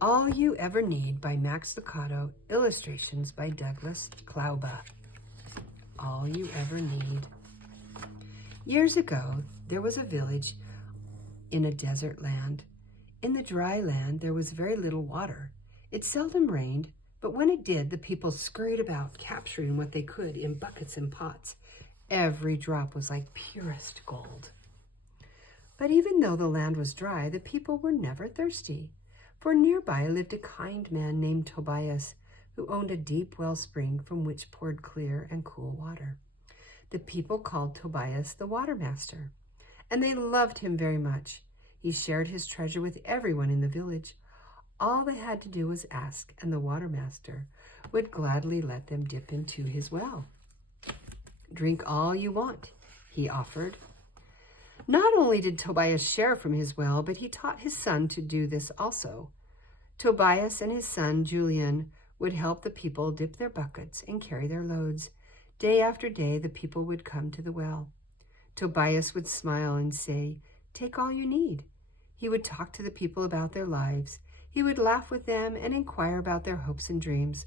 All You Ever Need by Max Lucado, illustrations by Douglas Kluba. All You Ever Need. Years ago, there was a village in a desert land. In the dry land, there was very little water. It seldom rained, but when it did, the people scurried about, capturing what they could in buckets and pots. Every drop was like purest gold. But even though the land was dry, the people were never thirsty. For nearby lived a kind man named Tobias, who owned a deep wellspring from which poured clear and cool water. The people called Tobias the Water Master, and they loved him very much. He shared his treasure with everyone in the village. All they had to do was ask, and the Water Master would gladly let them dip into his well. "Drink all you want," he offered. Not only did Tobias share from his well, but he taught his son to do this also. Tobias and his son, Julian, would help the people dip their buckets and carry their loads. Day after day, the people would come to the well. Tobias would smile and say, "Take all you need." He would talk to the people about their lives. He would laugh with them and inquire about their hopes and dreams,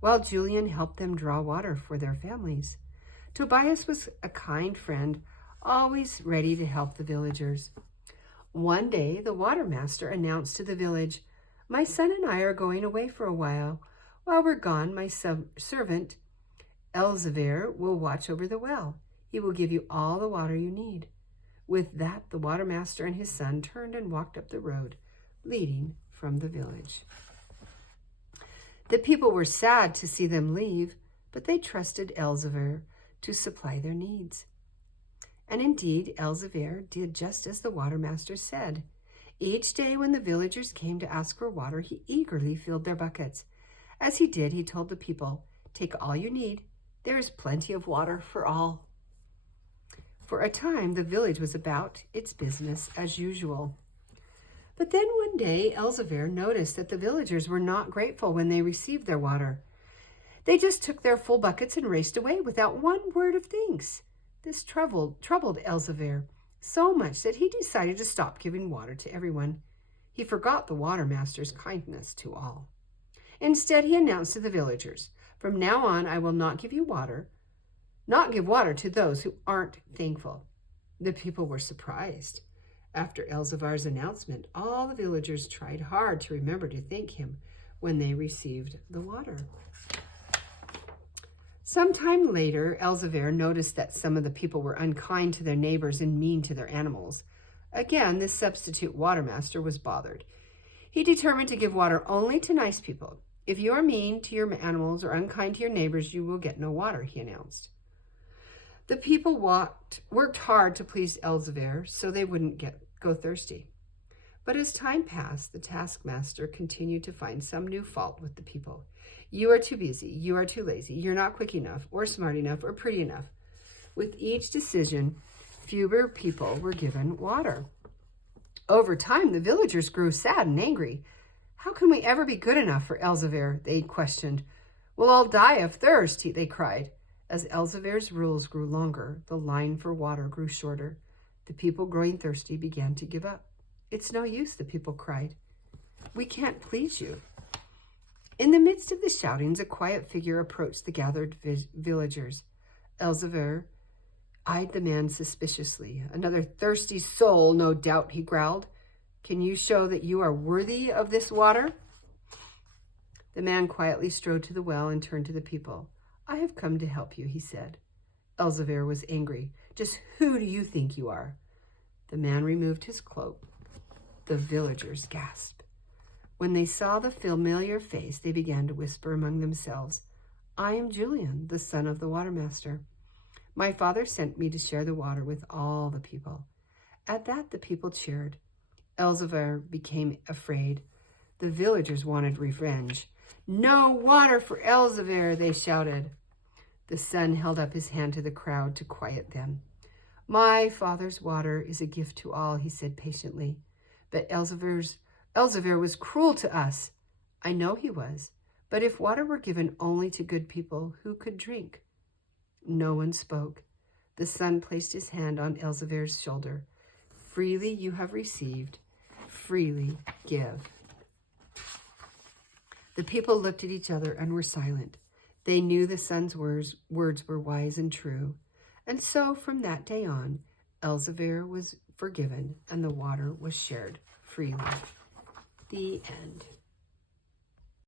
while Julian helped them draw water for their families. Tobias was a kind friend, always ready to help the villagers. One day, the Water Master announced to the village, "My son and I are going away for a while. While we're gone, my servant, Elzevir, will watch over the well. He will give you all the water you need." With that, the Water Master and his son turned and walked up the road, leading from the village. The people were sad to see them leave, but they trusted Elzevir to supply their needs. And indeed, Elzevir did just as the Water Master said. Each day when the villagers came to ask for water, he eagerly filled their buckets. As he did, he told the people, "Take all you need. There is plenty of water for all." For a time, the village was about its business as usual. But then one day, Elzevir noticed that the villagers were not grateful when they received their water. They just took their full buckets and raced away without one word of thanks. This troubled Elzevir so much that he decided to stop giving water to everyone. He forgot the Water Master's kindness to all. Instead, he announced to the villagers, "From now on, I will not give water to those who aren't thankful." The people were surprised. After Elzevir's announcement, all the villagers tried hard to remember to thank him when they received the water. Sometime later, Elzevir noticed that some of the people were unkind to their neighbors and mean to their animals. Again, this substitute Water Master was bothered. He determined to give water only to nice people. "If you are mean to your animals or unkind to your neighbors, you will get no water," he announced. The people worked hard to please Elzevir so they wouldn't go thirsty. But as time passed, the taskmaster continued to find some new fault with the people. "You are too busy, you are too lazy, you're not quick enough, or smart enough, or pretty enough." With each decision, fewer people were given water. Over time, the villagers grew sad and angry. "How can we ever be good enough for Elzevir?" they questioned. "We'll all die of thirst," they cried. As Elzevir's rules grew longer, the line for water grew shorter. The people growing thirsty began to give up. "It's no use," the people cried. "We can't please you." In the midst of the shoutings, a quiet figure approached the gathered villagers. Elzevir eyed the man suspiciously. "Another thirsty soul, no doubt," he growled. "Can you show that you are worthy of this water?" The man quietly strode to the well and turned to the people. "I have come to help you," he said. Elzevir was angry. "Just who do you think you are?" The man removed his cloak. The villagers gasped. When they saw the familiar face, they began to whisper among themselves, "I am Julian, the son of the Water Master. My father sent me to share the water with all the people." At that, the people cheered. Elzevir became afraid. The villagers wanted revenge. "No water for Elzevir," they shouted. The son held up his hand to the crowd to quiet them. "My father's water is a gift to all," he said patiently. "But Elzevir was cruel to us." "I know he was, but if water were given only to good people, who could drink?" No one spoke. The son placed his hand on Elzevir's shoulder. "Freely you have received, freely give." The people looked at each other and were silent. They knew the son's words were wise and true. And so from that day on, Elzevir was forgiven and the water was shared freely. The end.